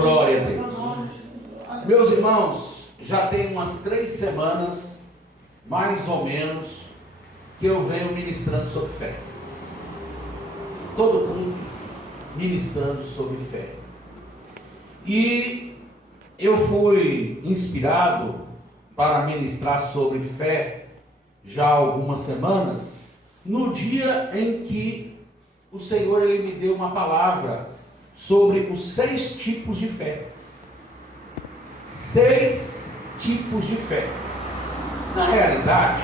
Glória a Deus. Meus irmãos, já tem umas 3 semanas, mais ou menos, que eu venho ministrando sobre fé. Todo mundo ministrando sobre fé. E eu fui inspirado para ministrar sobre fé já há algumas semanas, no dia em que o Senhor ele me deu uma palavra sobre os 6 tipos de fé. 6 tipos de fé. Na realidade,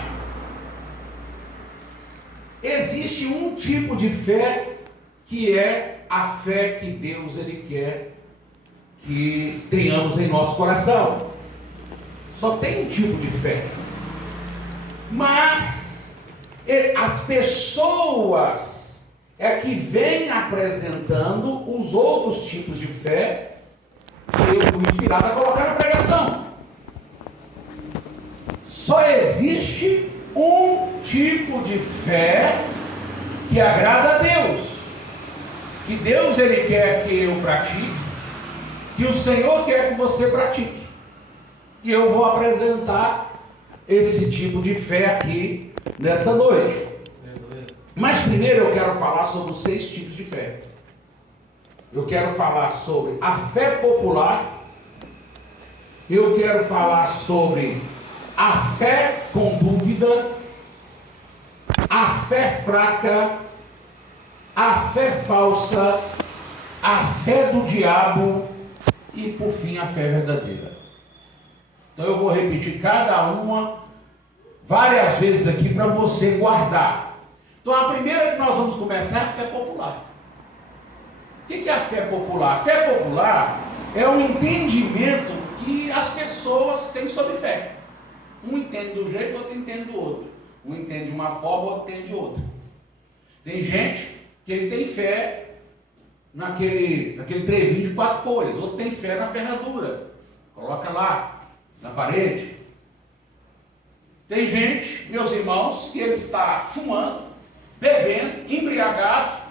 existe um tipo de fé que é a fé que Deus ele quer que tenhamos em nosso coração. Só tem um tipo de fé. Mas as pessoas é que vêm apresentando os outros tipos de fé que eu fui inspirado a colocar na pregação. Só existe um tipo de fé que agrada a Deus, que Deus ele quer que eu pratique, que o Senhor quer que você pratique. E eu vou apresentar esse tipo de fé aqui nessa noite. Mas primeiro eu quero falar sobre os 6 tipos de fé. Eu quero falar sobre a fé popular. Eu quero falar sobre a fé com dúvida, a fé fraca, a fé falsa, a fé do diabo e por fim a fé verdadeira. Então eu vou repetir cada uma várias vezes aqui para você guardar. Então a primeira que nós vamos começar é a fé popular. O que é a fé popular? A fé popular é um entendimento que as pessoas têm sobre fé. Um entende de um jeito, outro entende do outro. Um entende de uma forma, outro entende de outra. Tem gente que ele tem fé naquele trevinho de 4 folhas, outro tem fé na ferradura. Coloca lá na parede. Tem gente, meus irmãos, que ele está fumando, bebendo, embriagado,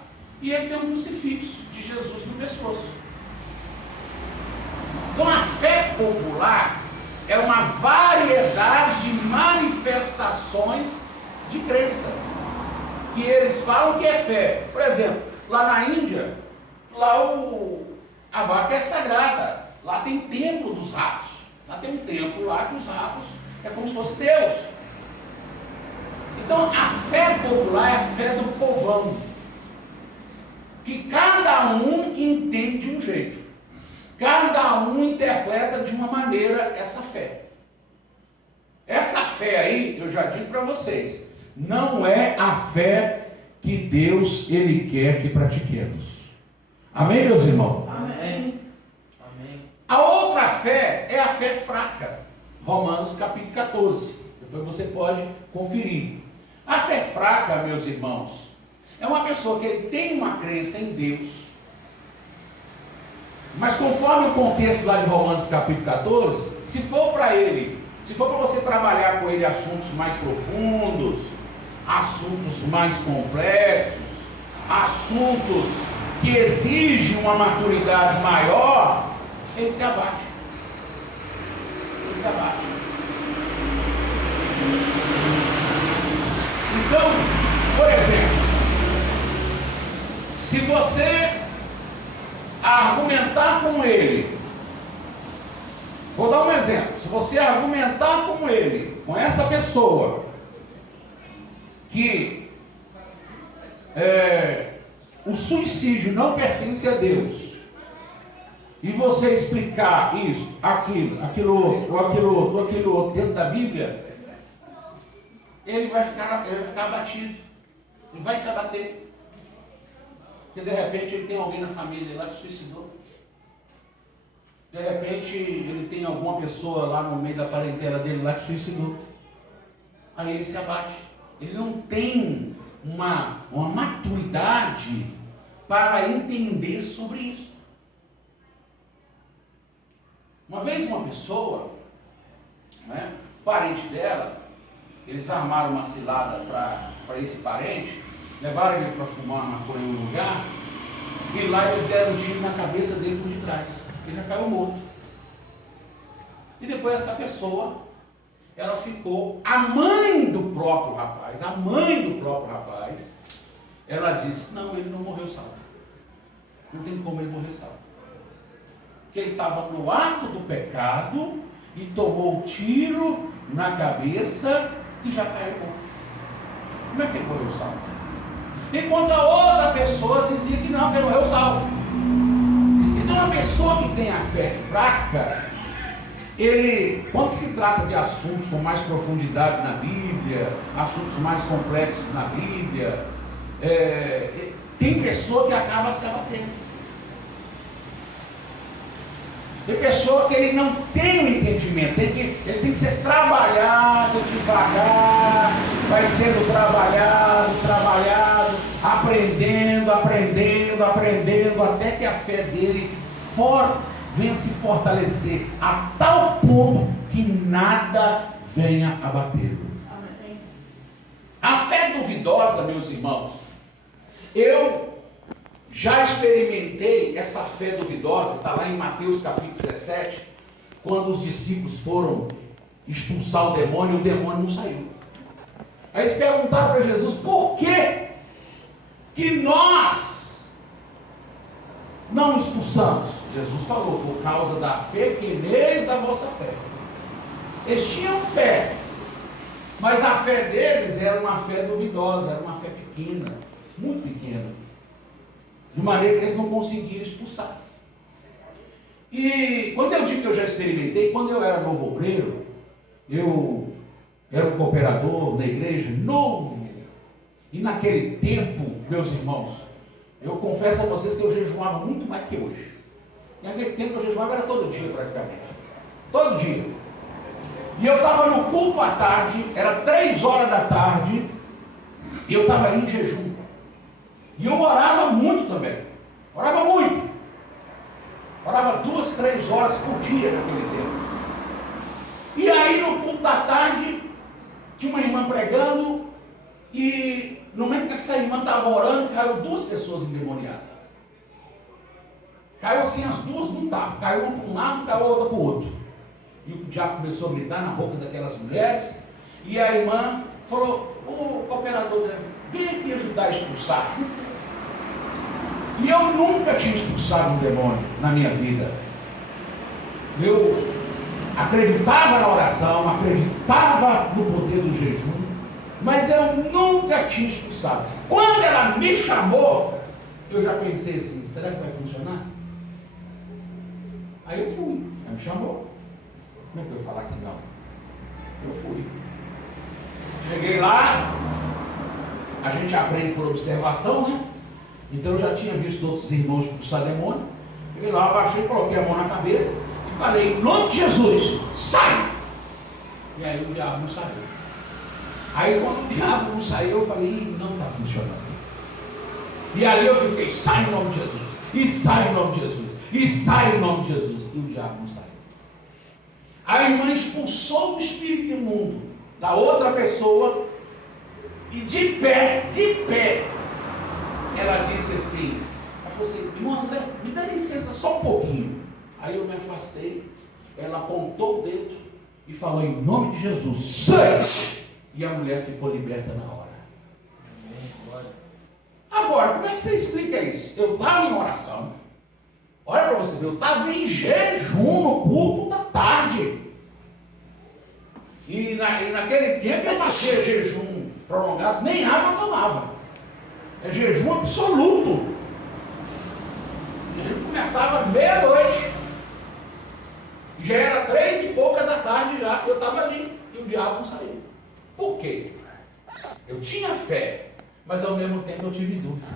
e ele tem um crucifixo de Jesus no pescoço. Então a fé popular é uma variedade de manifestações de crença, que eles falam que é fé. Por exemplo, lá na Índia, lá a vaca é sagrada, lá tem templo dos ratos. Lá tem um templo lá que os ratos é como se fosse Deus. Então a fé popular é a fé do povão, que cada um entende de um jeito, cada um interpreta de uma maneira essa fé. Essa fé aí, eu já digo para vocês, não é a fé que Deus ele quer que pratiquemos. Amém, meus irmãos? Amém. A outra fé é a fé fraca. Romanos capítulo 14. Depois você pode conferir. A fé fraca, meus irmãos, é uma pessoa que tem uma crença em Deus. Mas conforme o contexto lá de Romanos capítulo 14, se for para você trabalhar com ele assuntos mais profundos, assuntos mais complexos, assuntos que exigem uma maturidade maior, ele se abate. Ele se abate. Então, por exemplo, se você argumentar com ele, vou dar um exemplo, se você argumentar com ele, com essa pessoa, que o suicídio não pertence a Deus, e você explicar isso, aquilo outro dentro da Bíblia, ele vai ficar abatido, ele vai se abater, porque de repente ele tem alguém na família lá que suicidou, de repente ele tem alguma pessoa lá no meio da parentela dele lá que suicidou, aí ele se abate, ele não tem uma maturidade para entender sobre isso. Uma vez uma pessoa, parente dela, eles armaram uma cilada para esse parente, levaram ele para fumar maconha em um lugar, e lá eles deram um tiro na cabeça dele por detrás. ele já caiu morto. E depois essa pessoa, ela ficou, a mãe do próprio rapaz, ela disse, não, ele não morreu salvo. Não tem como ele morrer salvo. Porque ele estava no ato do pecado e tomou um tiro na cabeça e já caiu morto. Como é que ele morreu salvo? Enquanto a outra pessoa dizia que não, que ele morreu salvo. Então uma pessoa que tem a fé fraca, ele, quando se trata de assuntos com mais profundidade na Bíblia, assuntos mais complexos na Bíblia, tem pessoa que acaba se abatendo. Tem pessoa que ele não tem o entendimento, ele tem que ser trabalhado devagar, vai sendo trabalhado, aprendendo, até que a fé dele venha se fortalecer a tal ponto que nada venha abatê-lo. A fé duvidosa, meus irmãos, eu já experimentei essa fé duvidosa, está lá em Mateus capítulo 17, quando os discípulos foram expulsar o demônio não saiu. Aí eles perguntaram para Jesus, por que nós não expulsamos? Jesus falou, por causa da pequenez da vossa fé. Eles tinham fé, mas a fé deles era uma fé duvidosa, era uma fé pequena, muito pequena. De maneira que eles não conseguiram expulsar. E quando eu digo que eu já experimentei, quando eu era novo obreiro, eu era um cooperador da igreja, novo. E naquele tempo, meus irmãos, eu confesso a vocês que eu jejuava muito mais que hoje. Naquele tempo eu jejuava era todo dia praticamente. Todo dia. E eu estava no culto à tarde, era 3 horas da tarde, e eu estava ali em jejum. E eu orava muito também. Orava muito. Orava 2, 3 horas por dia naquele tempo. E aí no culto da tarde, tinha uma irmã pregando, e no momento que essa irmã estava orando, caiu 2 pessoas endemoniadas. Caiu assim as duas num tapa. Caiu uma para um lado, caiu a outra para o outro. E o diabo começou a gritar na boca daquelas mulheres. E a irmã falou, ô cooperador, vem aqui ajudar a expulsar. E eu nunca tinha expulsado um demônio na minha vida. Eu acreditava na oração, acreditava no poder do jejum, mas eu nunca tinha expulsado. Quando ela me chamou, eu já pensei assim, será que vai funcionar? Aí eu fui, ela me chamou. Como é que eu ia falar que não? Eu fui. Cheguei lá, a gente aprende por observação, né? Então eu já tinha visto outros irmãos expulsar demônio. Cheguei lá, abaixei, coloquei a mão na cabeça e falei, em nome de Jesus, sai! E aí o diabo não saiu. Aí quando o diabo não saiu, eu falei, não está funcionando. E aí eu fiquei, sai em nome de Jesus, e sai em nome de Jesus, e sai em nome de Jesus. E o diabo não saiu. A irmã expulsou o espírito imundo da outra pessoa e de pé, ela disse assim, ela falou assim, irmão André, me dá licença só um pouquinho. Aí eu me afastei, ela apontou o dedo e falou, em nome de Jesus, sai! E a mulher ficou liberta na hora. Agora, como é que você explica isso? Eu estava em oração, olha para você ver, eu estava em jejum no culto da tarde. E naquele tempo eu fazia jejum prolongado, nem água eu tomava. É jejum absoluto. O jejum começava meia-noite. Já era 3 e pouca da tarde já. Eu estava ali e o diabo não saiu. Por quê? Eu tinha fé, mas ao mesmo tempo eu tive dúvida.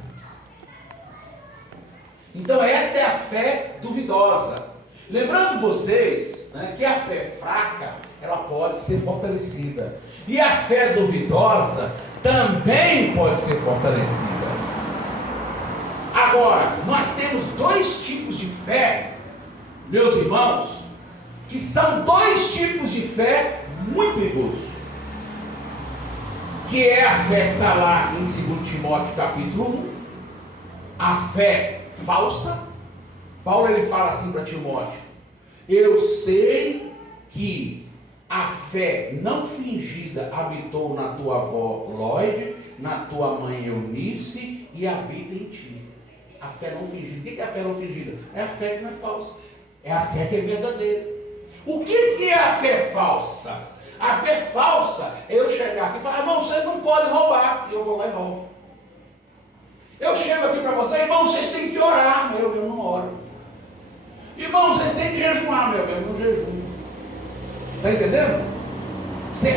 Então essa é a fé duvidosa. Lembrando vocês, né, que a fé fraca, ela pode ser fortalecida. E a fé duvidosa também pode ser fortalecida. Agora, nós temos 2 tipos de fé, meus irmãos, que são 2 tipos de fé muito perigosos. Que é a fé que está lá em 2 Timóteo capítulo 1, a fé falsa, Paulo ele fala assim para Timóteo: eu sei que a fé não fingida habitou na tua avó Lóide, na tua mãe Eunice e habita em ti. A fé não fingida. O que é a fé não fingida? É a fé que não é falsa. É a fé que é verdadeira. O que é a fé falsa? A fé falsa é eu chegar aqui e falar: irmão, vocês não podem roubar. E eu vou lá e roubo. Eu chego aqui para vocês: irmão, vocês têm que orar. Mas eu não oro. Irmão, vocês têm que jejuar. Eu não jejuo. Está entendendo?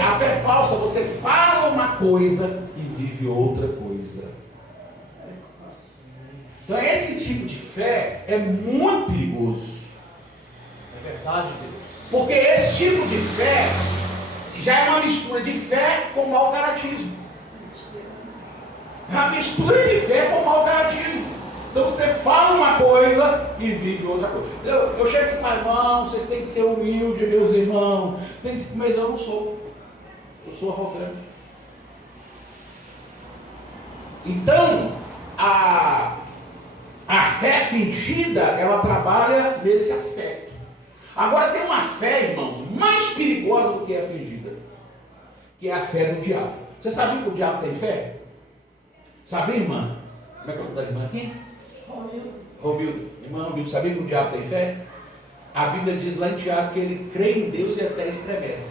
A fé é falsa, você fala uma coisa e vive outra coisa. Então esse tipo de fé é muito perigoso. É verdade, Deus. Porque esse tipo de fé já é uma mistura de fé com mau caratismo. É uma mistura de fé com mau caratismo. Então você fala uma coisa e vive outra coisa. Eu chego e falo: irmão, vocês têm que ser humildes, meus irmãos. Mas eu não sou. Eu sou arrogante. Então, a fé fingida, ela trabalha nesse aspecto. Agora tem uma fé, irmãos, mais perigosa do que a fingida, que é a fé do diabo. Você sabia que o diabo tem fé? Sabia, irmã? Como é que é o nome da irmã aqui? Romildo. Irmã Romildo, sabia que o diabo tem fé? A Bíblia diz lá em Tiago que ele crê em Deus e até estremece.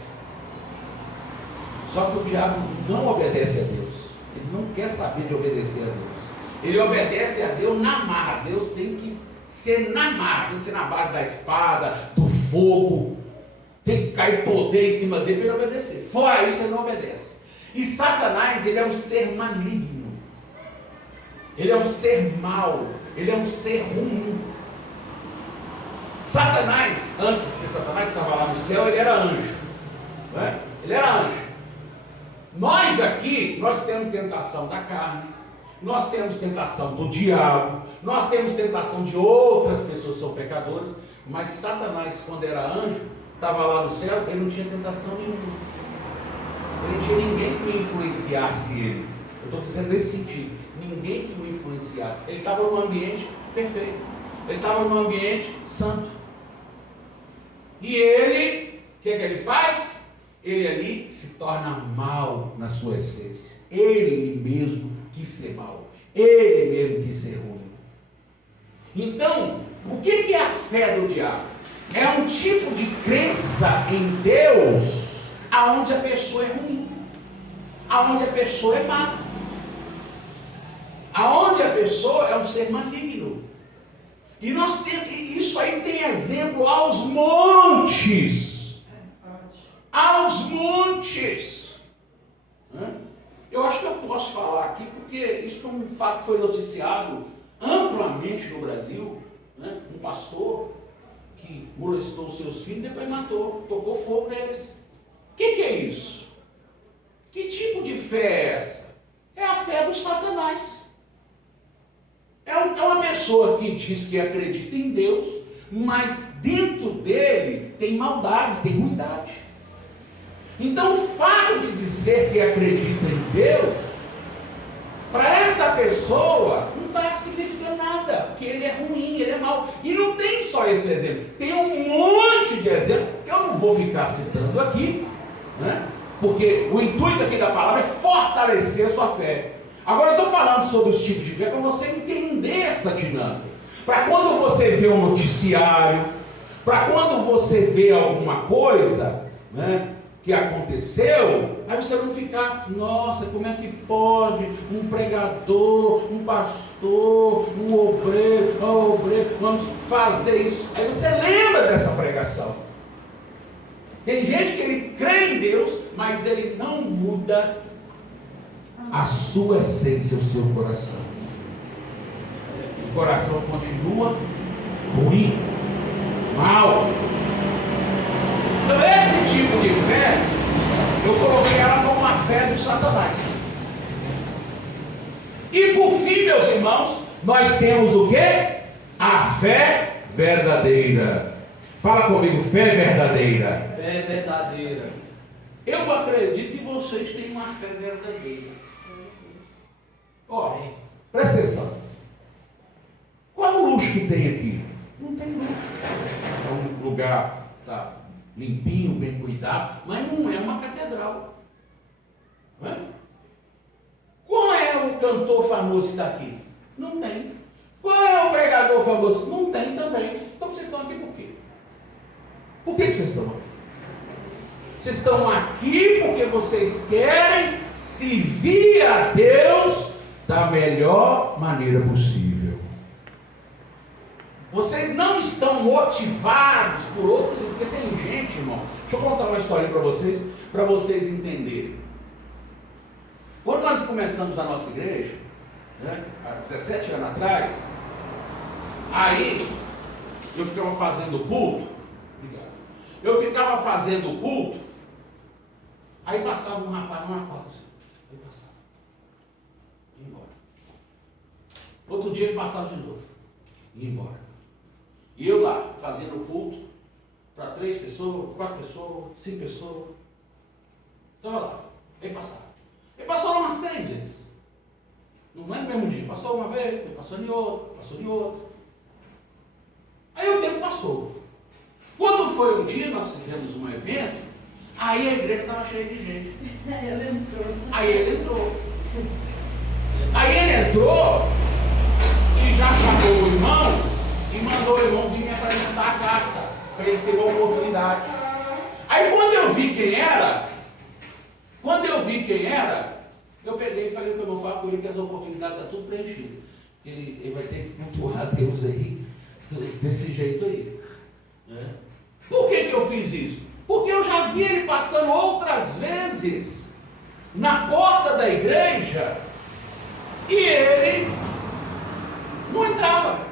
Só que o diabo não obedece a Deus. Ele não quer saber de obedecer a Deus. Ele obedece a Deus na marra. Deus tem que ser na marra, tem que ser na base da espada, do fogo. Tem que cair poder em cima dele para ele obedecer. Fora isso, ele não obedece. E Satanás, ele é um ser maligno. Ele é um ser mau. Ele é um ser ruim. Satanás, antes de ser Satanás, que estava lá no céu, ele era anjo. Não é? Ele era anjo. Nós aqui, nós temos tentação da carne, nós temos tentação do diabo, nós temos tentação de outras pessoas que são pecadoras, mas Satanás, quando era anjo, estava lá no céu, ele não tinha tentação nenhuma. Ele não tinha ninguém que o influenciasse ele. Eu estou dizendo nesse sentido, ninguém que o influenciasse. Ele estava num ambiente perfeito, ele estava num ambiente santo. E ele, o que ele faz? Ele ali se torna mal na sua essência. Ele mesmo quis ser mal. Ele mesmo quis ser ruim. Então, o que é a fé do diabo? É um tipo de crença em Deus aonde a pessoa é ruim, aonde a pessoa é má, aonde a pessoa é um ser maligno. E nós temos, isso aí tem exemplo aos montes. Aos montes. Eu acho que eu posso falar aqui, porque isso foi um fato que foi noticiado amplamente no Brasil. Um pastor que molestou seus filhos e depois matou, tocou fogo neles. O que é isso? Que tipo de fé é essa? É a fé do Satanás. É uma pessoa que diz que acredita em Deus, mas dentro dele tem maldade, tem ruindade. Então o fato de dizer que acredita em Deus, para essa pessoa não está significando nada, porque ele é ruim, ele é mau. E não tem só esse exemplo, tem um monte de exemplos que eu não vou ficar citando aqui, porque o intuito aqui da palavra é fortalecer a sua fé. Agora eu estou falando sobre os tipos de fé para você entender essa dinâmica. Para quando você vê um noticiário, para quando você vê alguma coisa, que aconteceu, aí você não ficar: nossa, como é que pode um pregador, um pastor, um obreiro, vamos fazer isso. Aí você lembra dessa pregação. Tem gente que ele crê em Deus, mas ele não muda a sua essência, o seu coração. O coração continua ruim, mal. Então esse tipo de fé, eu coloquei ela como uma fé do Satanás. E por fim, meus irmãos, nós temos o quê? A fé verdadeira. Fala comigo, fé verdadeira. Fé verdadeira. Eu acredito que vocês têm uma fé verdadeira. Ó, presta atenção. Qual o luxo que tem aqui? Não tem luxo. É um lugar tá limpinho, bem cuidado, mas não é uma catedral. Não é? Qual é o cantor famoso que está aqui? Não tem. Qual é o pregador famoso? Não tem também. Então vocês estão aqui por quê? Por que vocês estão aqui? Vocês estão aqui porque vocês querem servir a Deus da melhor maneira possível. Vocês não estão motivados por outros, porque tem gente, irmão. Deixa eu contar uma história para vocês entenderem. Quando nós começamos a nossa igreja, né, há 17 anos atrás, aí eu ficava fazendo culto. Eu ficava fazendo culto, aí passava um rapaz numa porta assim, aí passava, ia embora. Outro dia ele passava de novo, ia embora. E eu lá, fazendo culto, para 3 pessoas, 4 pessoas, 5 pessoas. Estava lá, ele passava. Ele passou lá umas 3 vezes. Não é no mesmo dia, passou uma vez, depois passou em outro, passou em outro. Aí o tempo passou. Quando foi um dia, nós fizemos um evento, aí a igreja estava cheia de gente. Aí ele entrou. Aí ele entrou e já chamou o irmão e mandou o irmão vir me apresentar a carta, para ele ter uma oportunidade. Aí quando eu vi quem era, eu peguei e falei para o irmão, fala com ele que as oportunidades estão tudo preenchidas. Ele vai ter que cultuar Deus aí, desse jeito aí. Né? Por que eu fiz isso? Porque eu já vi ele passando outras vezes na porta da igreja e ele não entrava.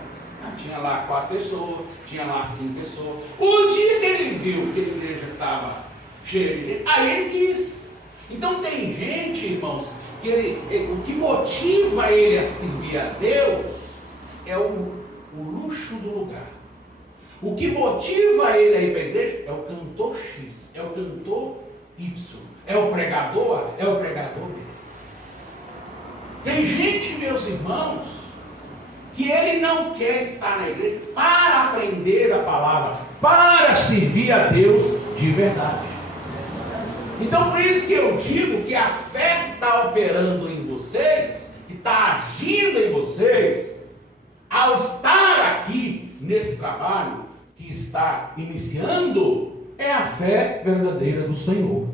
Tinha lá 4 pessoas, tinha lá 5 pessoas. O dia que ele viu que a igreja estava cheia de gente, aí ele quis. Então tem gente, irmãos, que o que motiva ele a servir a Deus é o luxo do lugar. O que motiva ele a ir para a igreja é o cantor X, é o cantor Y, é o pregador B. Tem gente, meus irmãos, que ele não quer estar na igreja para aprender a palavra, para servir a Deus de verdade. Então por isso que eu digo que a fé que está operando em vocês, que está agindo em vocês, ao estar aqui nesse trabalho que está iniciando, é a fé verdadeira do Senhor.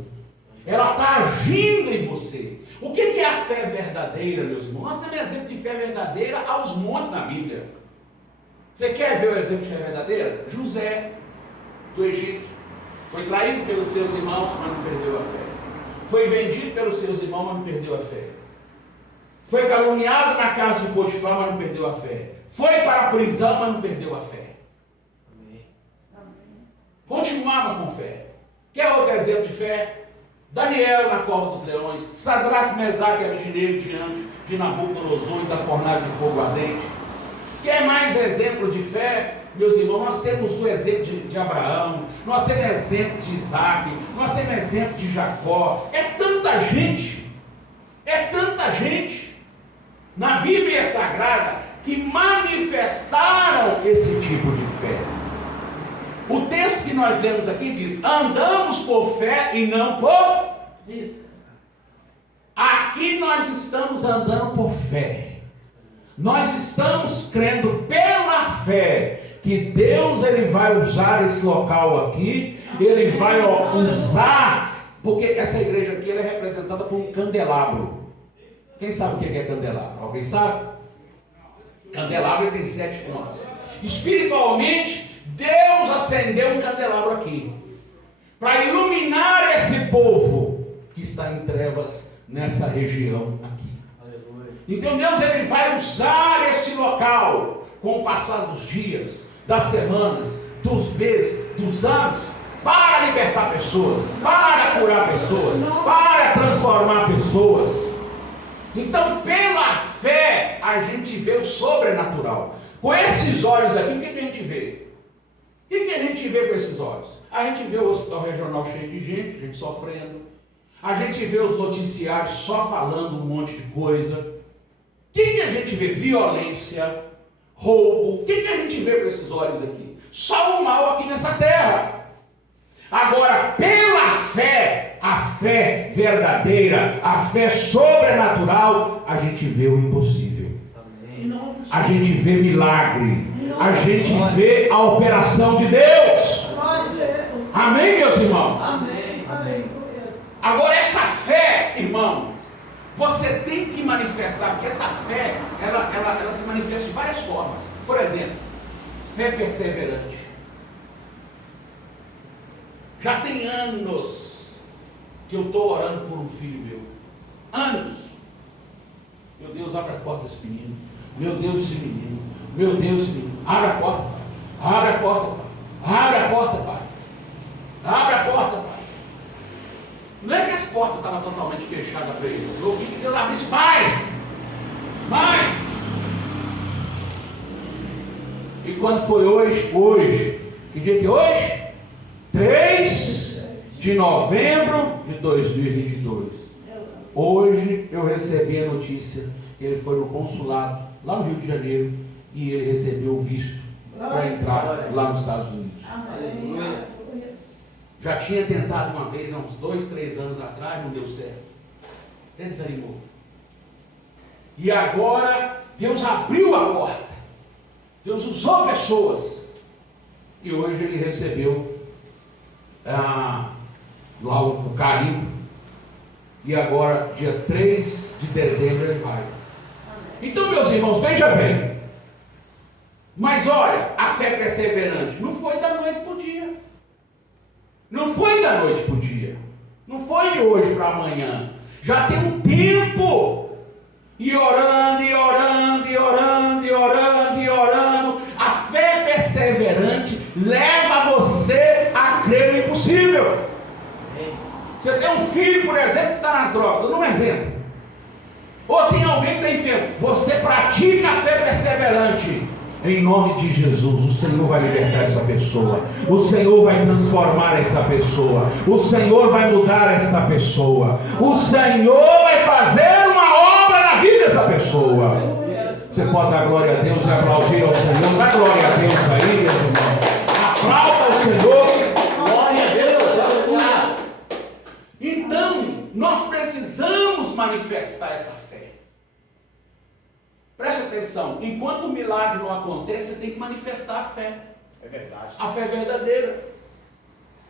Ela está agindo em você. O que é a fé verdadeira, meus irmãos? Nós temos exemplo de fé verdadeira aos montes na Bíblia. Você quer ver o exemplo de fé verdadeira? José, do Egito, foi traído pelos seus irmãos, mas não perdeu a fé. Foi vendido pelos seus irmãos, mas não perdeu a fé. Foi caluniado na casa de Potifar, mas não perdeu a fé. Foi para a prisão, mas não perdeu a fé. Continuava com fé. Quer outro exemplo de fé? Daniel na cova dos leões, Sadraque, Mesaque e Abednego diante de Nabucodonosor e da fornalha de fogo ardente. Quer mais exemplo de fé? Meus irmãos, nós temos o exemplo de Abraão, nós temos exemplo de Isaac, nós temos exemplo de Jacó. É tanta gente na Bíblia Sagrada que manifestaram esse tipo de fé. O texto que nós lemos aqui diz: andamos por fé e não por vista. Aqui nós estamos andando por fé. Nós estamos crendo pela fé que Deus ele vai usar esse local aqui, ele vai usar, porque essa igreja aqui ela é representada por um candelabro. Quem sabe o que é candelabro? Alguém sabe? Candelabro tem 7 pontas. Espiritualmente, Deus acendeu um candelabro aqui para iluminar esse povo que está em trevas nessa região aqui. Então Deus ele vai usar esse local com o passar dos dias, das semanas, dos meses, dos anos, para libertar pessoas, para curar pessoas, para transformar pessoas. Então pela fé a gente vê o sobrenatural. Com esses olhos aqui, o que a gente vê? O que a gente vê com esses olhos? A gente vê o hospital regional cheio de gente sofrendo. A gente vê os noticiários só falando um monte de coisa. O que a gente vê? Violência, roubo. O que a gente vê com esses olhos aqui? Só o mal aqui nessa terra. Agora, pela fé, a fé verdadeira, a fé sobrenatural, a gente vê o impossível. A gente vê milagre. A gente vê a operação de Deus. Amém, meus irmãos? Amém. Amém. Agora, essa fé, irmão, você tem que manifestar, porque essa fé, ela se manifesta de várias formas. Por exemplo, fé perseverante. Já tem anos que eu estou orando por um filho meu. Anos. Meu Deus, abre a porta desse menino. Meu Deus, esse menino. Meu Deus, esse menino. Abre a porta, pai. Abre a porta, pai. Abre a porta, pai. Abre a porta, pai. Não é que as portas estavam totalmente fechadas para ele. Eu ouvi que Deus abrisse mais. Mais. E quando foi hoje, que dia que é hoje? 3 de novembro de 2022. Hoje eu recebi a notícia que ele foi no consulado, lá no Rio de Janeiro, e ele recebeu o visto para entrar lá nos Estados Unidos. Aleluia. Já tinha tentado uma vez, há uns 2, 3 anos atrás, não deu certo. Ele desanimou. E agora, Deus abriu a porta. Deus usou pessoas. E hoje ele recebeu lá o carimbo. E agora, dia 3 de dezembro, ele vai. Então, meus irmãos, veja bem. Mas olha, a fé perseverante não foi da noite para o dia. Não foi da noite para o dia. Não foi de hoje para amanhã. Já tem um tempo. E orando, e orando, e orando, e orando, e orando. A fé perseverante leva você a crer no impossível. Você tem um filho, por exemplo, que está nas drogas. Dá um exemplo. Ou tem alguém que está enfermo. Você pratica a fé perseverante. Em nome de Jesus, o Senhor vai libertar essa pessoa. O Senhor vai transformar essa pessoa. O Senhor vai mudar essa pessoa. O Senhor vai fazer uma obra na vida dessa pessoa. Você pode dar glória a Deus e aplaudir ao Senhor. Dá glória a Deus aí, meus irmãos. Aplauda ao Senhor. Glória a Deus. Aleluia. Então, nós precisamos manifestar essa fé. Preste atenção, enquanto o milagre não acontece, você tem que manifestar a fé. É verdade. A fé verdadeira.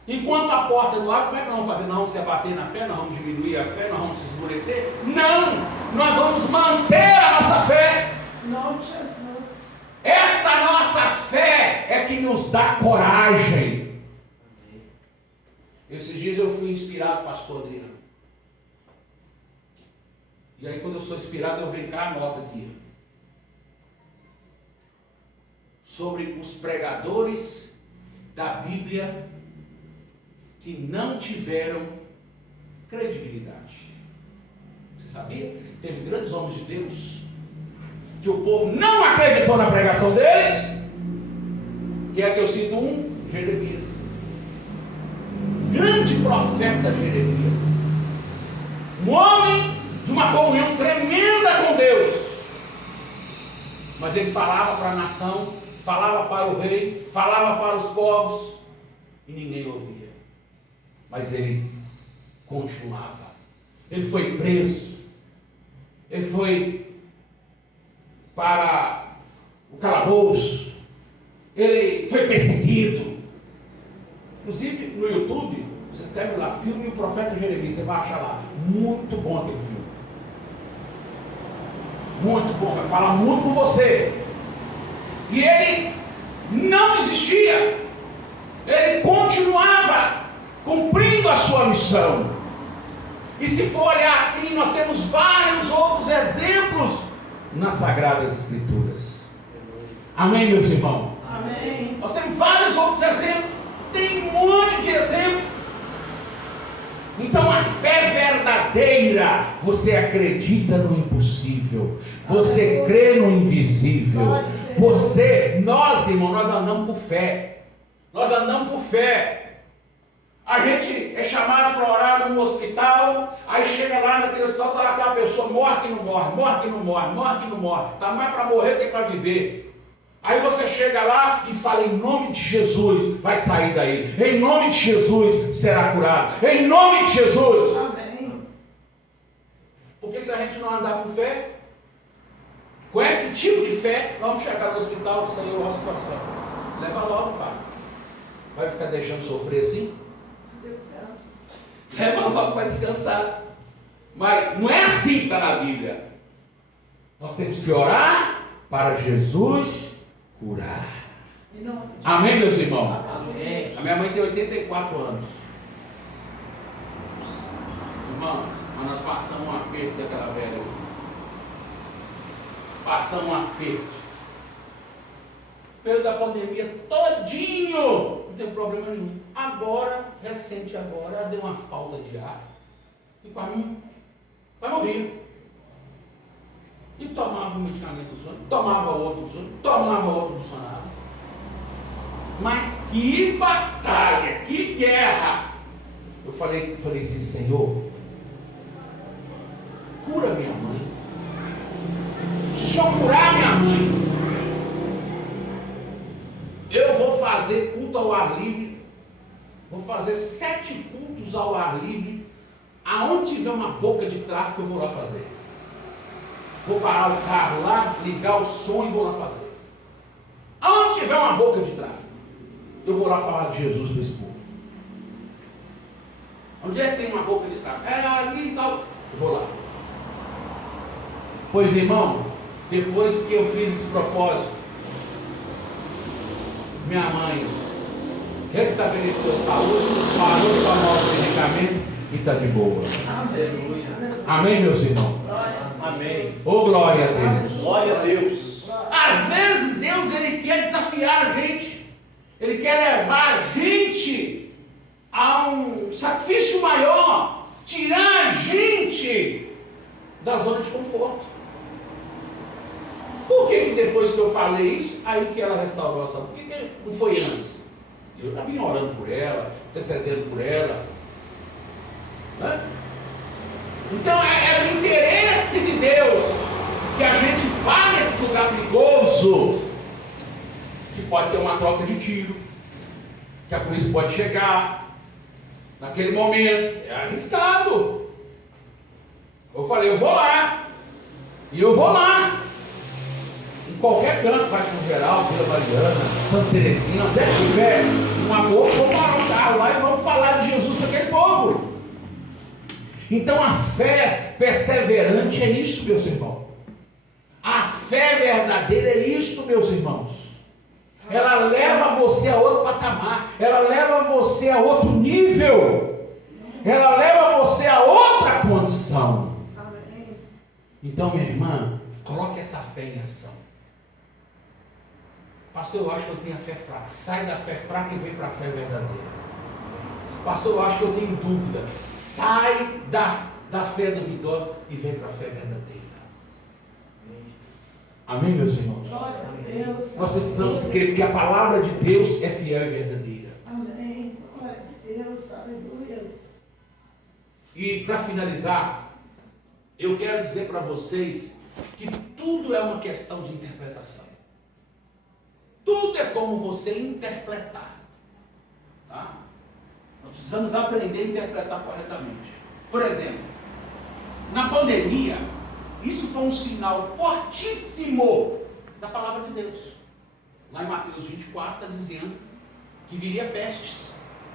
Enquanto a porta não abre, como é que nós vamos fazer? Nós vamos se abater na fé, nós vamos diminuir a fé, nós vamos se esmorecer? Não! Nós vamos manter a nossa fé. Não, Jesus. Essa nossa fé é que nos dá coragem. Esses dias eu fui inspirado, pastor Adriano. E aí quando eu sou inspirado, eu venho cá, anota aqui. Sobre os pregadores da Bíblia que não tiveram credibilidade. Você sabia? Teve grandes homens de Deus que o povo não acreditou na pregação deles. Que é que eu cito um? Jeremias. Grande profeta Jeremias. Um homem de uma comunhão tremenda com Deus. Mas ele falava para a nação, falava para o rei, falava para os povos, e ninguém ouvia. Mas ele continuava. Ele foi preso. Ele foi para o calabouço. Ele foi perseguido. Inclusive no YouTube, você escreve lá, filme O Profeta Jeremias, você vai achar lá. Muito bom aquele filme. Muito bom, vai falar muito com você. E ele não desistia. Ele continuava cumprindo a sua missão. E se for olhar assim, nós temos vários outros exemplos nas Sagradas Escrituras. Amém, meus irmãos? Amém. Nós temos vários outros exemplos. Tem um monte de exemplos. Então a fé verdadeira, você acredita no impossível, você crê no invisível, nós irmãos, nós andamos por fé, nós andamos por fé. A gente é chamado para orar no hospital, aí chega lá naquele hospital, está lá aquela pessoa morre que não morre, morre que não morre, morre que não morre, está mais para morrer do que para viver. Aí você chega lá e fala, em nome de Jesus, vai sair daí. Em nome de Jesus, será curado. Em nome de Jesus. Amém. Porque se a gente não andar com fé, com esse tipo de fé, vamos chegar no hospital, Senhor, olha a situação. Leva logo, pai. Vai ficar deixando sofrer assim? Descansa. Leva logo para descansar. Mas não é assim que está na Bíblia. Nós temos que orar para Jesus curar. Em nome de Amém, meus irmãos? Amém. A minha mãe tem 84 anos. Irmão, mas nós passamos um aperto daquela velha. Passamos um aperto. Pelo da pandemia todinho. Não tem problema nenhum. Agora, recente agora, ela deu uma falta de ar. E quase morrer. E tomava um medicamento do sono, tomava outro do sono, tomava outro do sono. Mas que batalha, que guerra! Eu falei assim, Senhor, cura minha mãe. Se o Senhor curar minha mãe, eu vou fazer culto ao ar livre, vou fazer 7 cultos ao ar livre, aonde tiver uma boca de tráfego eu vou lá fazer. Vou parar o carro lá, ligar o som e vou lá fazer. Aonde tiver uma boca de tráfego, eu vou lá falar de Jesus para esse povo. Onde é que tem uma boca de tráfego? É ali e tal. Eu vou lá. Pois, irmão, depois que eu fiz esse propósito, minha mãe restabeleceu a saúde, parou de tomar o medicamento e está de boa. Aleluia. Amém, meus irmãos? Amém. Oh, glória a Deus. Glória a Deus. Às vezes Deus ele quer desafiar a gente. Ele quer levar a gente a um sacrifício maior, tirar a gente da zona de conforto. Por que depois que eu falei isso, aí que ela restaurou a saúde? Por que não foi antes? Eu já vinha orando por ela, intercedendo por ela. Né? Então é do interesse de Deus que a gente vá nesse lugar perigoso, que pode ter uma troca de tiro, que a polícia pode chegar naquele momento. É arriscado. Eu falei, eu vou lá. E eu vou lá. Em qualquer canto, vai São Geraldo, Vila Mariana, Santa Teresina, onde tiver uma boca, vamos parar o carro lá e vamos falar de Jesus para aquele povo. Então a fé perseverante é isso, meus irmãos. A fé verdadeira é isto, meus irmãos. Ela leva você a outro patamar. Ela leva você a outro nível. Ela leva você a outra condição. Amém. Então, minha irmã, coloque essa fé em ação. Pastor, eu acho que eu tenho a fé fraca. Sai da fé fraca e vem para a fé verdadeira. Pastor, eu acho que eu tenho dúvida. Sai da fé duvidosa e vem para a fé verdadeira. Amém, meus irmãos? Glória a Deus. Nós precisamos crer que a palavra de Deus é fiel e verdadeira. Amém. Glória a Deus. Aleluia. E para finalizar, eu quero dizer para vocês que tudo é uma questão de interpretação. Tudo é como você interpretar. Tá? Nós precisamos aprender a interpretar corretamente. Por exemplo, na pandemia, isso foi um sinal fortíssimo da palavra de Deus. Lá em Mateus 24 está dizendo que viria pestes.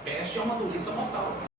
Peste é uma doença mortal.